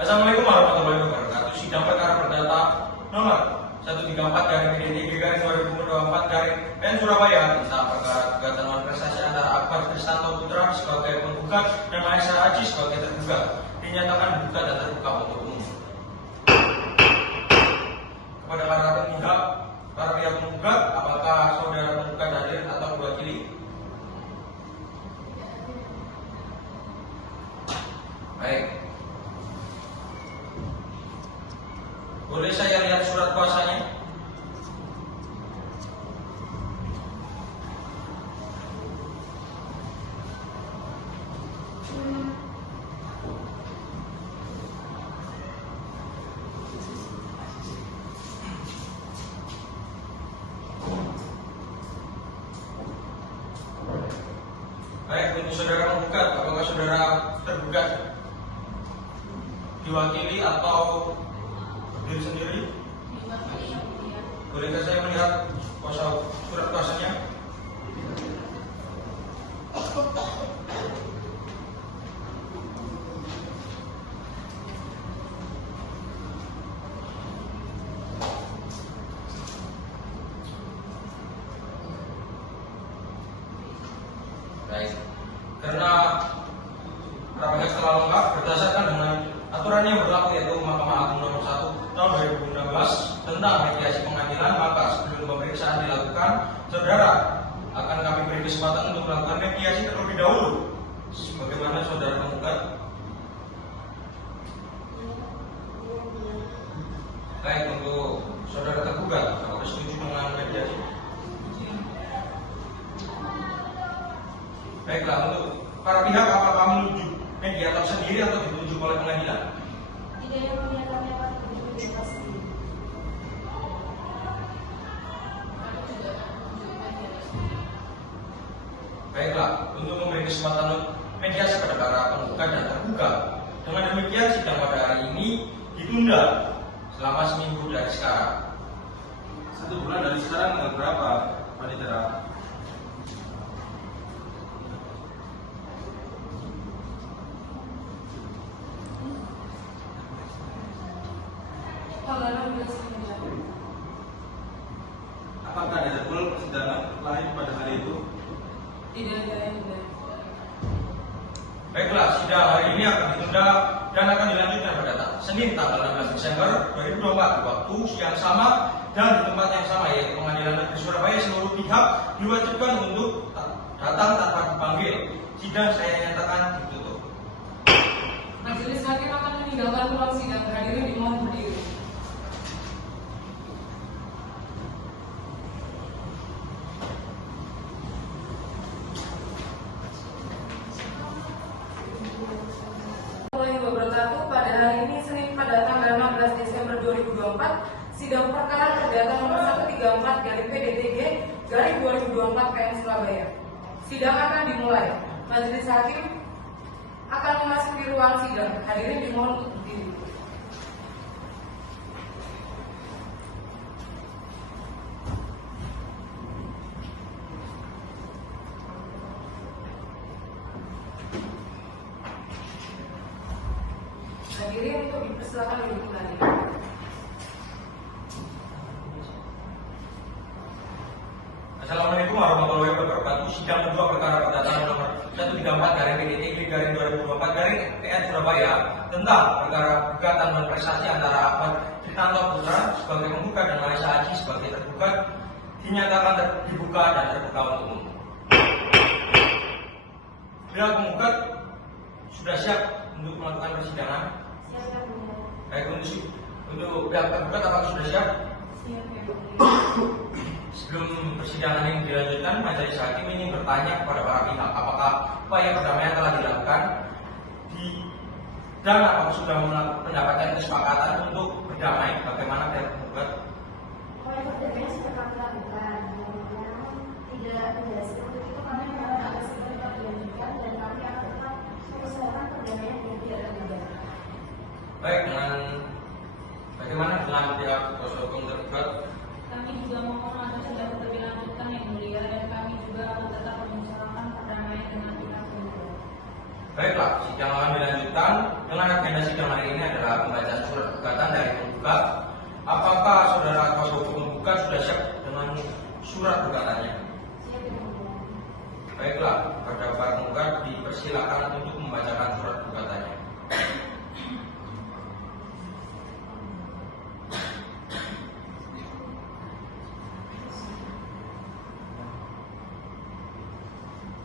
Assalamualaikum warahmatullahi wabarakatuh. Sidang perkara perdata nomor 134/PDT/2024 Surabaya tentang perkara gugatan non-prestasi antara Akbar Kristanto Putra sebagai penggugat dan Maesa Haji sebagai tergugat dinyatakan dibuka dan terbuka untuk umum. Kepada para pihak penggugat, apakah saudara penggugat hadir atau diwakili? Baik. Boleh saya lihat surat kuasanya? Baik, untuk saudara penggugat, apakah saudara tergugat diwakili atau berdiri sendiri? Bolehkah saya melihat surat kuasanya? Baik, karena rapatnya telah lengkap berdasarkan dengan aturan yang berlaku yaitu Mahkamah Agung Nomor 1 Tahun 2016 tentang mediasi pengadilan, maka sebelum pemeriksaan dilakukan, saudara akan kami beri kesempatan untuk melakukan mediasi terlebih dahulu. Bagaimana saudara penggugat? Baik, untuk saudara tergugat, apakah setuju dengan mediasi? Baiklah, untuk para pihak apakah menunjuk mediator sendiri atau ditunjuk oleh pengadilan? Tidak, yang menyatakan dapat ditunjuk mediator sendiri. Baiklah, untuk memberi kesempatan mediasi pada para penggugat dan tergugat, dengan demikian sidang pada hari ini ditunda selama seminggu dari sekarang. 1 bulan dari sekarang tanggal berapa, Panitera? Tanggal 16 Januari. Apakah ada jadwal persidangan lain pada hari itu? Tidak ada yang benar. Baiklah, sidang hari ini akan ditunda dan akan dilanjutkan pada Senin tanggal 16 Desember 2024 di waktu yang sama dan di tempat yang sama, yaitu Pengadilan Negeri Surabaya. Seluruh pihak diwajibkan untuk datang tanpa dipanggil. Sidang saya nyatakan ditutup. Majelis hakim akan meninggalkan ruang sidang. Hadirin dimohon berdiri. Pada hari ini Senin pada tanggal 16 Desember 2024, sidang perkara perdata nomor 134/PDTG/2024 PN Surabaya. Sidang akan dimulai. Majelis hakim akan memasuki ruang sidang. Hadirin dimohon untuk berdiri. Hadirin untuk dipersilakan duduk kembali. Assalamualaikum warahmatullahi wabarakatuh. Sidang kedua perkara perdata nomor 134/PDT/2024 PN Surabaya tentang perkara gugatan non-prestasi antara Akbar Kristanto Putra sebagai penggugat dan Maesa Haji sebagai tergugat dinyatakan dibuka dan terbuka untuk umum. Pihak penggugat sudah siap untuk melakukan persidangan? Siap, Baik, untuk pihak tergugat apakah sudah siap? siap. Sebelum persidangan ini dilanjutkan, majelis hakim ini bertanya kepada para pihak apakah upaya perdamaian telah dilakukan dan apakah sudah mendapatkan kesepakatan untuk berdamai. Bagaimana pihak penggugat? Upaya perdamaian sudah kami lakukan. Tidak untuk itu kami akan segera dilanjutkan dan kami akan tetap mengusahakan perdamaian yang tidak terlibat. Baik, bagaimana dengan pihak kuasa hukum tergugat? Kami juga mohon agar sidang tetap dilanjutkan yang mulia, dan kami juga akan tetap mengusahakan perdamaian dengan pihak penggugat. Baiklah, sidang akan dilanjutkan dengan agenda sidang hari ini adalah pembacaan surat gugatan dari penggugat. Apakah saudara kuasa hukum penggugat sudah siap dengan surat gugatannya? Siap yang mulia. Baiklah, terdakwa penggugat dipersilakan untuk membacakan surat gugatannya.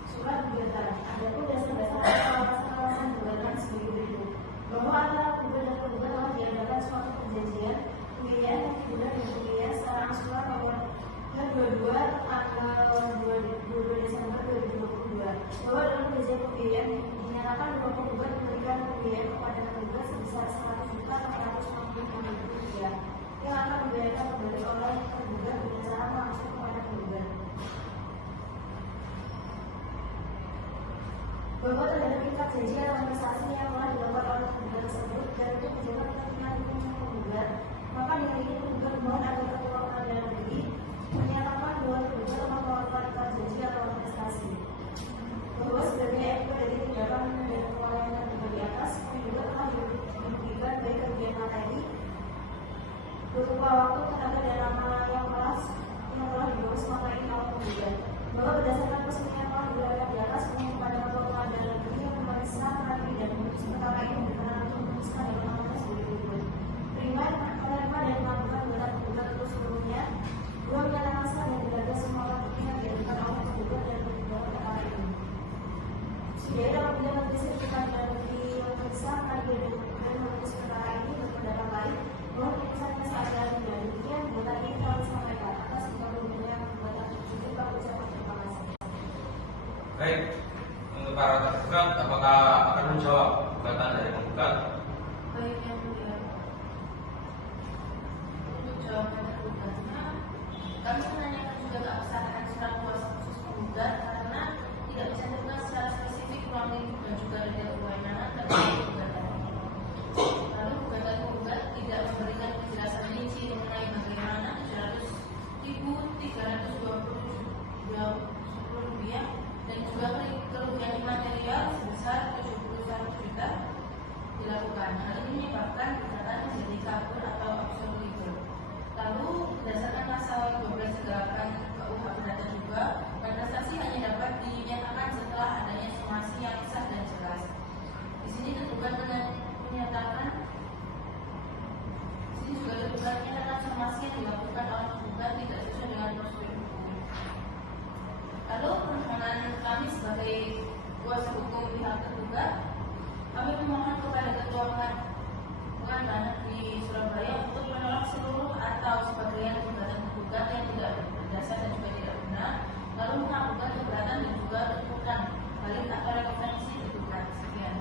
Surat gugatan. Adapun dasar-dasar alasan gugatan sebagai berikut. Bahwa antara penggugat dan penggugat telah diadakan suatu perjanjian pemilihan yang dibuat dan pemilihan secara angsuran nomor 22 tanggal 22 Desember 2022. Bahwa dalam perjanjian pemilihan dinyatakan bahwa penggugat memberikan pemilihan kepada penggugat sebesar 100.450.000 rupiah yang akan dibayarkan kembali oleh tergugat dengan cara langsung kepada penggugat. Bahwa terhadap tingkat janji atau investasi yang telah dilakukan oleh penggugat tersebut dan untuk menjaga kepentingan hukum sang penggugat, maka dengan ini penggugat memohon agar Ketua Pengadilan Negeri menyatakan bahwa penggugat telah melakukan tingkat janji atau investasi. Bahwa sebagai akibat dari tindakan dan pengelolaan yang terlibat di atas, penggugat telah dirugikan baik kerugian materi berupa waktu, tenaga dan nama yang telah dibawa selama ini oleh penggugat. Bahwa berdasarkan keputusan yang telah dilakukan di atas, kepada Ketua Pengadilan Negeri yang memeriksa terapi dan memutus perkara ini berkenan untuk memutuskan dengan namanya sebagai berikut. Menerima dan melakukan gugatan penggugat untuk seluruhnya. 2. Menyatakan sah dan tidak semua bukti yang diajukan oleh penggugat dan penggugat perkara ini. Jadi apabila Majelis Pengadilan Negeri yang memeriksa terapi dan memutus perkara ini berpendapat lain bahwa keputusannya saat jalan dan demikian gugatan ini telah disampaikan atas dikabulkannya gugatan tersebut. Pak ucapan terima kasih. Baik, untuk para tergugat, apakah akan menjawab gugatan dari penggugat? Baik yang mulia. Untuk jawaban tergugatnya, kami menanyakan juga keabsahan surat kuasa khusus penggugat karena tidak mencantumkan secara spesifik ruang lingkup dan juga detail kewenangan terkait gugatan. Lalu gugatan penggugat tidak memberikan penjelasan rinci mengenai bagaimana 700.320 rupiah dan juga kerugian material sebesar 71 juta dilakukan. Hal ini menyebabkan gugatan menjadi kabur atau absurd legal. Lalu berdasarkan pasal 1238 KUH Perdata juga, batas saksi hanya dapat dinyatakan setelah adanya somasi yang sah dan jelas. Di sini tergugat menyatakan somasi yang dilakukan oleh penggugat tidak sesuai dengan prosedur hukum. Lalu permohonan kami sebagai kuasa hukum pihak tergugat, kami memohon kepada Ketua Pengadilan Negeri Surabaya untuk menolak seluruh atau sebagian gugatan tergugat yang tidak berdasar dan juga tidak benar, lalu mengabulkan keberatan dan juga tuntutan balik atau rekomendasi tergugat. Sekian.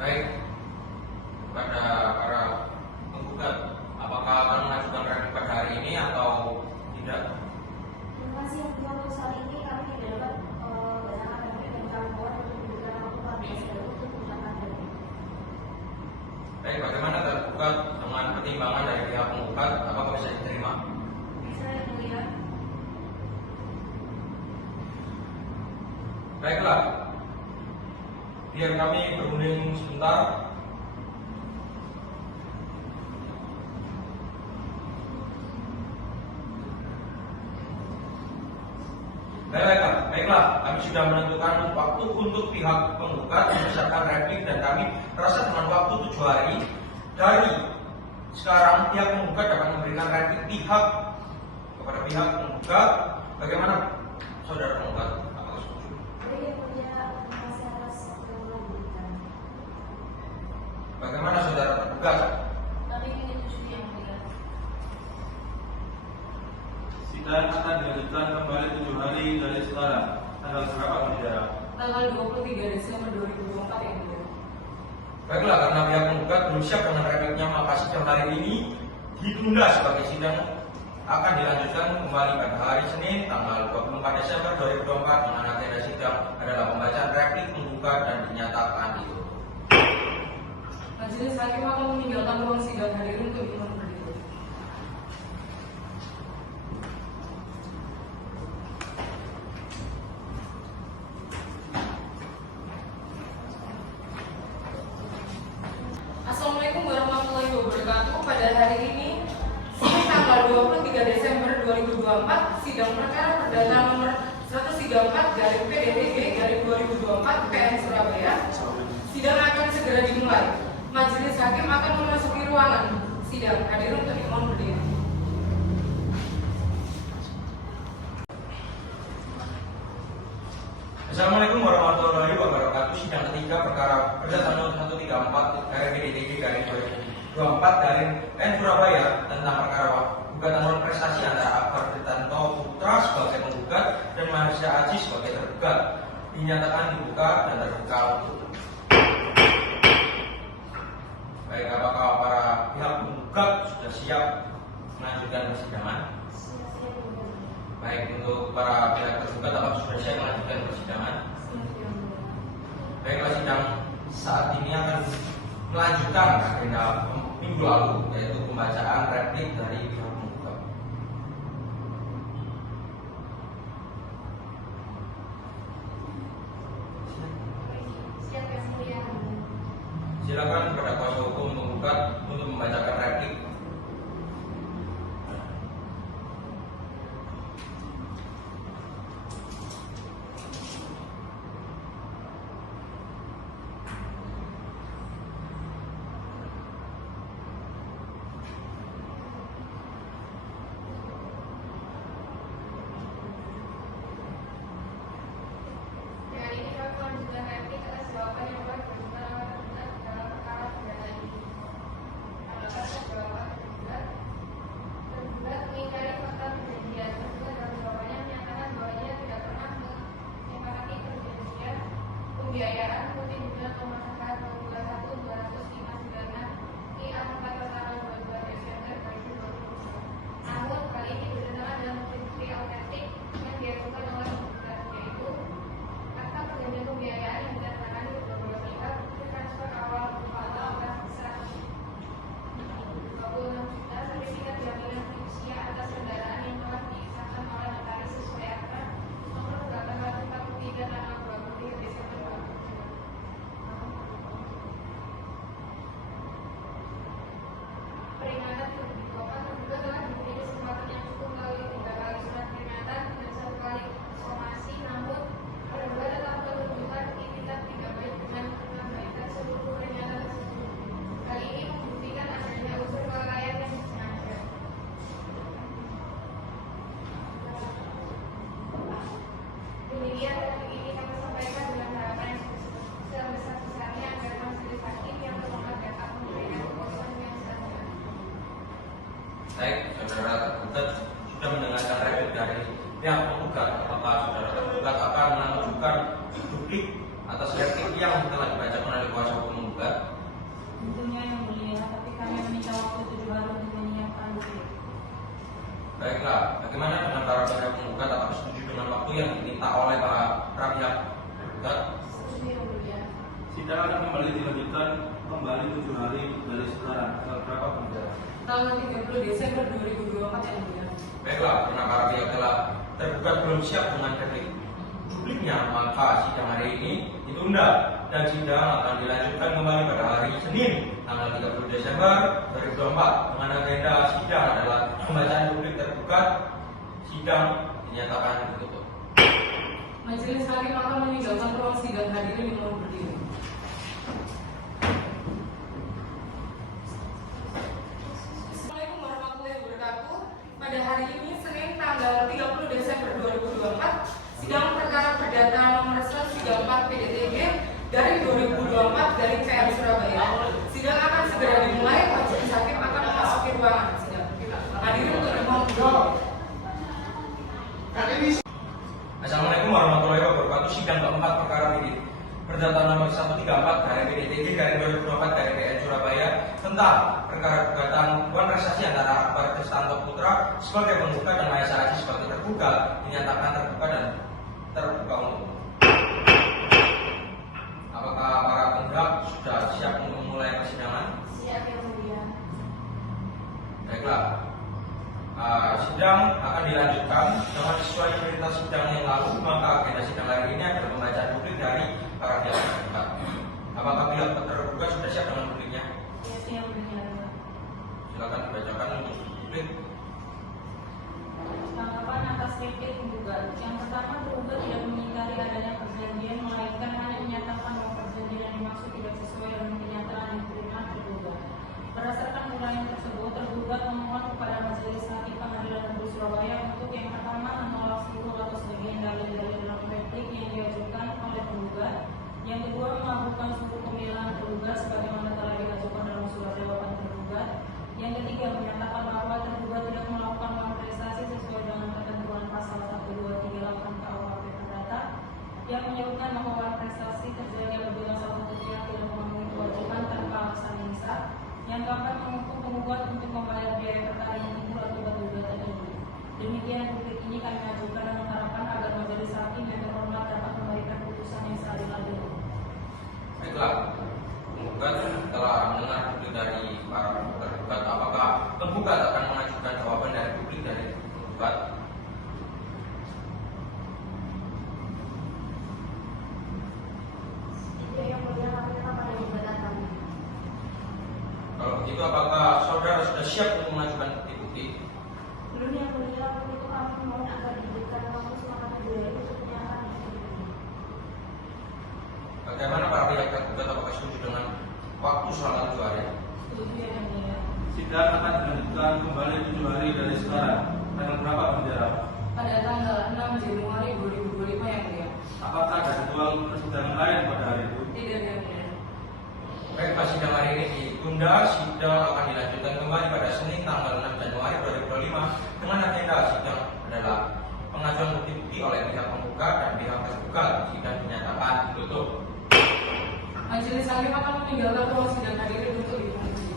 Baik, kepada para penggugat, apakah akan mengajukan revisi pada hari ini atau tidak? Terima kasih untuk saat ini kami tidak dapat bacakan revisi dan kami mohon untuk memberikan waktu 14 hari untuk menggunakan revisi. Baik, bagaimana tergugat dengan pertimbangan dari pihak penggugat, apakah bisa diterima? Bisa yang mulia. Baiklah, biar kami berunding sebentar. Baiklah, kami sudah menentukan waktu untuk pihak penggugat berdasarkan replik dan kami rasa dengan waktu 7 hari dari sekarang pihak penggugat dapat memberikan replik pihak kepada pihak penggugat. Bagaimana saudara penggugat? Apakah setuju? Jadi yang punya masih atas yang melanjutkan. Bagaimana saudara tergugat? Kami ingin tujuh yang mulia. Sidang akan dilanjutkan kembali 7 hari dari sekarang. Tanggal berapa saudara? Tanggal 23 Desember 2024 yang mulia. Baiklah, karena pihak penggugat belum siap dengan repliknya, maka sidang hari ini ditunda sebagai sidang akan dilanjutkan kembali pada hari Senin tanggal 24 Desember 2024 dengan agenda sidang adalah pembacaan replik penggugat dan dinyatakan ditutup. Majelis hakim akan meninggalkan ruang sidang hadirin untuk minum berikut. pada hari ini, Senin tanggal 23 Desember 2024, sidang perkara perdata nomor 134/PDTG/2024 PN Surabaya. Sidang akan segera dimulai. Majelis hakim akan memasuki ruangan sidang. Hadirin untuk dimohon berdiri. Assalamualaikum warahmatullahi wabarakatuh. Sidang ketiga perkara perdata nomor 134/PDTG/2024 Surabaya tentang perkara gugatan non prestasi antara Akbar Tirtanto Putra sebagai penggugat dan Marsha Aji sebagai tergugat dinyatakan dibuka dan terbuka untuk. Baik, apakah para pihak penggugat sudah siap melanjutkan persidangan? Baik, untuk para pihak tergugat apakah sudah siap melanjutkan persidangan? Baiklah, sidang saat ini akan melanjutkan agenda minggu lalu, yaitu pembacaan replik dari pihak penggugat. Siap yang mulia. Silakan kepada kuasa hukum penggugat untuk membacakan replik. Dengan ini kami melanjutkan replik atas jawaban yang telah diberikan oleh tergugat dalam perkara perdata ini. Atas jawaban tergugat mengingkari fakta perjanjian. Tergugat dalam jawabannya menyatakan bahwa ia tidak pernah menyepakati perjanjian pembiayaan rutin dengan nomor sekat 21256 I/4 Desember 2020. Namun hal ini bertentangan dengan bukti autentik yang diajukan oleh penggugat, yaitu akta perjanjian pembiayaan yang ditandatangani kedua belah pihak transfer awal berupa uang kas besar 26 juta, sertifikat jaminan fidusia atas kendaraan yang telah disahkan oleh notaris sesuai akta nomor 843 tanggal 23 Desember 2020. Peringatan terbuka tergugat telah diberi kesempatan yang cukup melalui 3 kali surat peringatan dan 1 kali somasi, namun tergugat tetap menunjukkan itikat tidak baik dengan mengabaikan seluruh peringatan tersebut. Hal ini membuktikan adanya unsur kelalaian yang disengaja. Demikian replik ini kami sampaikan dengan harapan yang sebesar-besarnya agar majelis hakim yang terhormat dapat memberikan keputusan yang selanjutnya. Baik, saudara tergugat sudah mendengarkan replik dari pihak penggugat. Apakah saudara tergugat akan mengajukan duplik atas replik yang telah dibacakan oleh kuasa hukum penggugat? Tentunya yang mulia, tapi kami meminta waktu 7 hari untuk menyiapkan duplik. Baiklah, bagaimana dengan para pihak penggugat? Apakah setuju dengan waktu yang diminta oleh para pihak penggugat? Setuju yang mulia. Sidang akan kembali dilanjutkan kembali 7 hari dari sekarang. Tanggal berapa pembacaan? Tanggal 30 Desember 2024 yang mulia. Baiklah, karena para pihak telah tergugat belum siap dengan replik dupliknya, maka sidang hari ini ditunda dan sidang akan dilanjutkan kembali pada hari Senin tanggal 30 Desember 2024 dengan agenda sidang adalah pembacaan duplik tergugat. Sidang dinyatakan ditutup. Majelis hakim akan meninggalkan ruang sidang. Hadirin dimohon berdiri. Assalamualaikum warahmatullahi wabarakatuh. Pada hari ini Senin tanggal 30 Desember 2024, sidang perkara perdata nomor 134 PDTG dari 2024 dari PN Surabaya. Sidang akan segera dimulai. Majelis hakim akan memasuki ruangan sidang. Hadirin untuk dimohon berdiri. Assalamualaikum warahmatullahi wabarakatuh. Sidang keempat perkara perdata nomor 134 dari PDTG dari 2024 dari PN Surabaya tentang perkara gugatan non prestasi antara Akbar Tirtanto Putra sebagai penggugat dan Marsha Aji sebagai tergugat dinyatakan terbuka dan terbuka untuk. Apakah para pihak sudah siap untuk memulai persidangan? Siap yang mulia. Baiklah, sidang akan dilanjutkan dengan sesuai perintah sidang yang lalu. Maka agenda sidang hari ini adalah pembacaan duplik dari para pihak tergugat. Apakah pihak tergugat sudah siap dengan dupliknya? Siap yang mulia. Silakan begitu apakah saudara sudah siap untuk mengajukan bukti-bukti? Belum yang mulia, untuk itu kami mohon agar diberikan waktu selama 7 hari untuk menyerahkan bukti ini. Bagaimana para pihak tergugat, apakah setuju dengan waktu selama 7 hari? Setuju ya yang mulia. Sidang akan dilanjutkan kembali 7 hari dari sekarang. Tanggal berapa bendera? Pada tanggal 6 Januari 2025 yang mulia. Apakah ada jadwal persidangan lain pada hari itu? Tidak yang mulia. Baik, Pak, sidang hari ini ditunda. Sidang akan dilanjutkan kembali pada Senin tanggal 6 Januari 2025 dengan agenda sidang adalah pengajuan bukti-bukti oleh pihak penggugat dan pihak tergugat. Sidang dinyatakan ditutup. Majelis hakim akan meninggalkan ruang sidang hadirin untuk difungsi.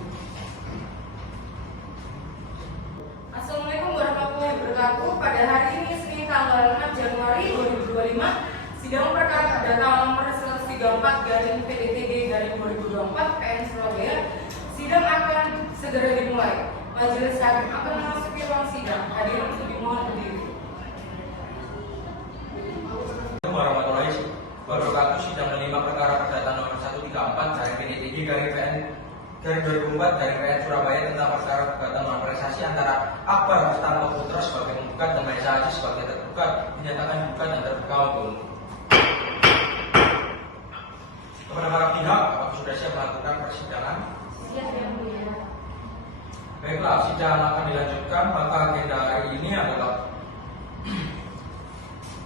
Assalamualaikum warahmatullahi wabarakatuh. Pada hari ini Senin tanggal 6 Januari 2025, sidang perkara perdata nomor 134/PDTG/2024 PN Surabaya, sidang akan segera dimulai. Majelis hakim akan memasuki ruang sidang. Hadirin untuk dimohon berdiri. Assalamualaikum warahmatullahi wabarakatuh. Sidang menerima perkara perdata nomor 134/PDTG/PN 2004/PN Surabaya tentang perkara gugatan non-prestasi antara Akbar Astanto Putra sebagai penggugat dan Maisa Haji sebagai tergugat dinyatakan dibuka dan terbuka untuk umum. Kepada para pihak, apakah sudah siap melakukan persidangan? Siap yang mulia. Baiklah, sidang akan dilanjutkan. Maka agenda hari ini adalah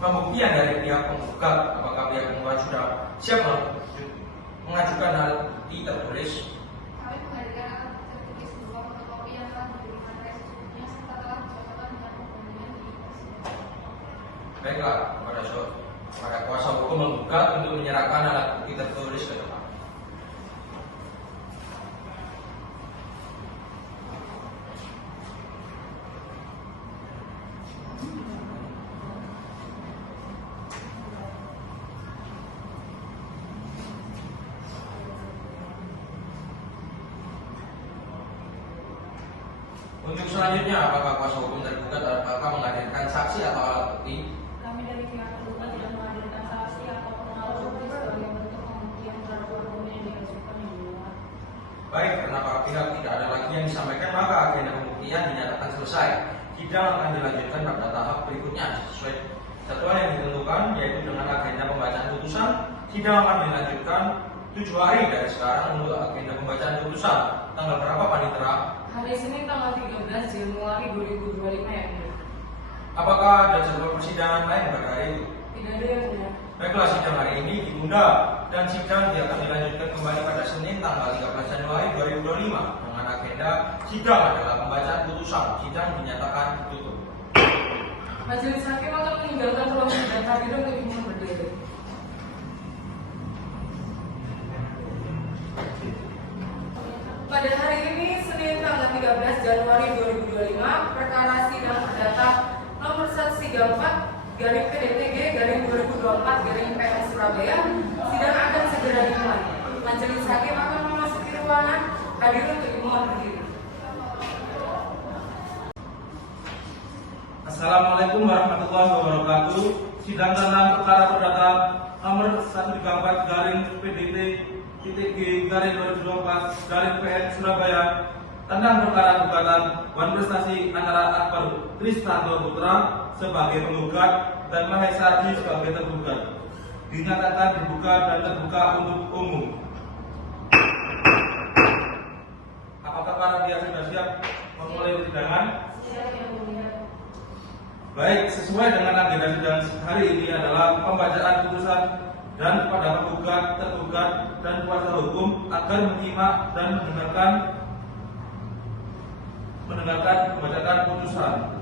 pembuktian dari pihak penggugat. Apakah pihak penggugat sudah siap mengajukan hal bukti tertulis? Kami menghadirkan alat tertulis berupa fotokopi yang telah diberikan pada sebelumnya serta telah dicocokkan dengan pembuktian di persidangan. Baiklah, kepada kuasa hukum menggugat untuk menyerahkan alat bukti tertulis ke depan. Untuk selanjutnya, apakah kuasa hukum tergugat apakah menghadirkan saksi atau alat bukti? Kami dari pihak tergugat tidak menghadirkan saksi ataupun alat bukti sebagai bentuk pembuktian terhadap hukum yang diajukan yang mulia. Baik, karena para pihak tidak ada lagi yang disampaikan, maka agenda pembuktian dinyatakan selesai. Sidang akan dilanjutkan pada tahap berikutnya sesuai jadwal yang ditentukan, yaitu dengan agenda pembacaan putusan. Sidang akan dilanjutkan 7 hari dari sekarang untuk agenda pembacaan putusan. Tanggal berapa, Panitera? Hari Senin tanggal 13 Januari 2025 yang mulia. Apakah ada jadwal persidangan lain pada hari itu? Tidak ada yang mulia. Baiklah, sidang hari ini ditunda dan sidang akan dilanjutkan kembali pada Senin tanggal 13 Januari 2025 dengan agenda sidang adalah pembacaan putusan. Sidang dinyatakan ditutup. Majelis hakim akan meninggalkan ruang sidang. Hadirin untuk dimohon berdiri. Pada hari ini Senin tanggal 13 Januari 2025, perkara sidang perdata nomor 134/PDTG/2024/PN Surabaya, sidang akan segera dimulai. Majelis hakim akan memasuki ruangan. Hadirin untuk dimohon berdiri. Assalamualaikum warahmatullahi wabarakatuh. Sidang dalam perkara perdata nomor 134/PDT-G/2024/PN Surabaya tentang perkara gugatan wan prestasi antara Akbar Tristanto Putra sebagai penggugat dan Maisa Haji sebagai tergugat dinyatakan dibuka dan terbuka untuk umum. Apakah para pihak sudah siap memulai persidangan? Siap yang mulia. Baik, sesuai dengan agenda sidang hari ini adalah pembacaan putusan dan kepada penggugat, tergugat, dan kuasa hukum agar menyimak dan mendengarkan pembacaan putusan.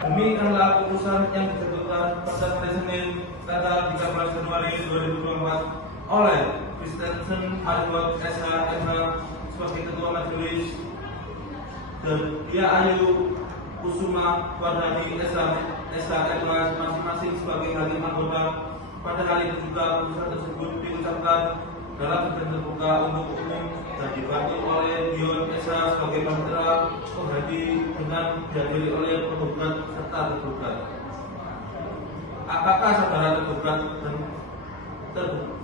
Demikianlah putusan yang dijatuhkan pada hari Senin tanggal 13 Januari 2024 oleh Kristensen Arifat SH sebagai Ketua Majelis dan Dia Ayu Kusuma Wardani SHMH masing-masing sebagai hakim anggota. Pada hari ini juga putusan tersebut diucapkan dalam sidang terbuka untuk umum dan dibantu oleh Dion SH sebagai panitera penghadi dengan dihadiri oleh penggugat serta tergugat. Apakah saudara tergugat dan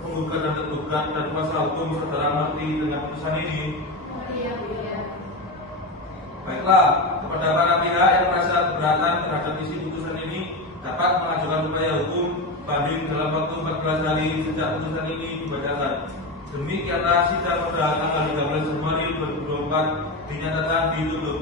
penggugat dan tergugat dan kuasa hukum saudara mengerti dengan putusan ini? Iya, Bu, ya. Baiklah, kepada para pihak yang merasa keberatan terhadap isi putusan ini dapat mengajukan upaya hukum banding dalam waktu 14 hari sejak putusan ini dibacakan. Demikianlah sidang pada tanggal 13 Januari 2024 dinyatakan ditutup.